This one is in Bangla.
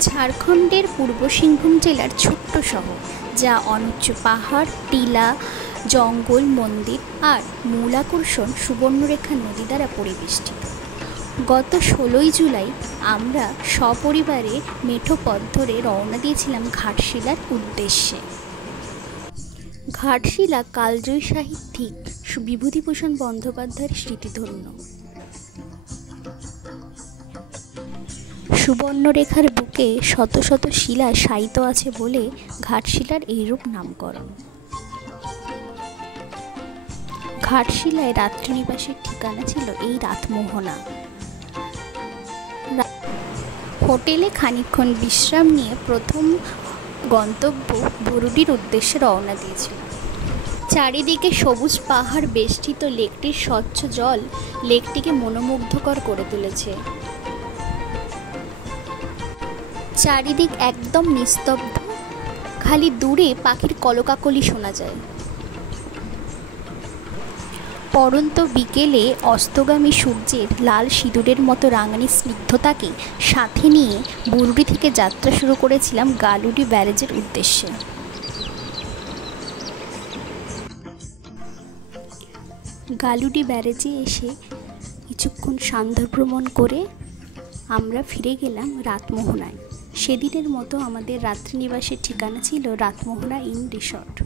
ঝাড়খণ্ডের পূর্ব সিংভূম জেলার ছোট্ট শহর, যা অনুচ্চ পাহাড়, টিলা, জঙ্গল, মন্দির আর মূল আকর্ষণ সুবর্ণরেখা নদী দ্বারা পরিবেষ্টিত। গত 16ই জুলাই আমরা সপরিবারে মেঠো পথ ধরে রওনা দিয়েছিলাম ঘাটশিলার উদ্দেশ্যে। ঘাটশিলা কালজয়ী সাহিত্যিক বিভূতিভূষণ বন্দ্যোপাধ্যায়ের স্মৃতিধন্য। সুবর্ণরেখার বুকে শত শত শিলা শায়িত আছে বলে ঘাটশিলার এইরূপ নামকরণ। ঘাটশিলায় রাত্রিনিবাসের ঠিকানা ছিল এই রাতমোহনা। হোটেলে খানিকক্ষণ বিশ্রাম নিয়ে প্রথম গন্তব্য বুরুডির উদ্দেশ্যে রওনা দিয়েছিল। চারিদিকে সবুজ পাহাড় বেষ্টিত লেকটির স্বচ্ছ জল লেকটিকে মনোমুগ্ধকর করে তুলেছে। চারিদিক একদম নিস্তব্ধ, খালি দূরে পাখির কলকাকলি শোনা যায়। পড়ন্ত বিকেলে অস্তগামী সূর্যের লাল সিঁদুরের মতো রাঙানি স্নিগ্ধতাকে সাথে নিয়ে বুরুডি থেকে যাত্রা শুরু করেছিলাম গালুডি ব্যারেজের উদ্দেশ্যে। গালুডি ব্যারেজে এসে কিছুক্ষণ সান্ধ্য ভ্রমণ করে আমরা ফিরে গেলাম রাতমোহনায়। সেদিনের মতো আমাদের রাত্রিনিবাসের ঠিকানা ছিল রাতমোহনা ইন রিসর্ট।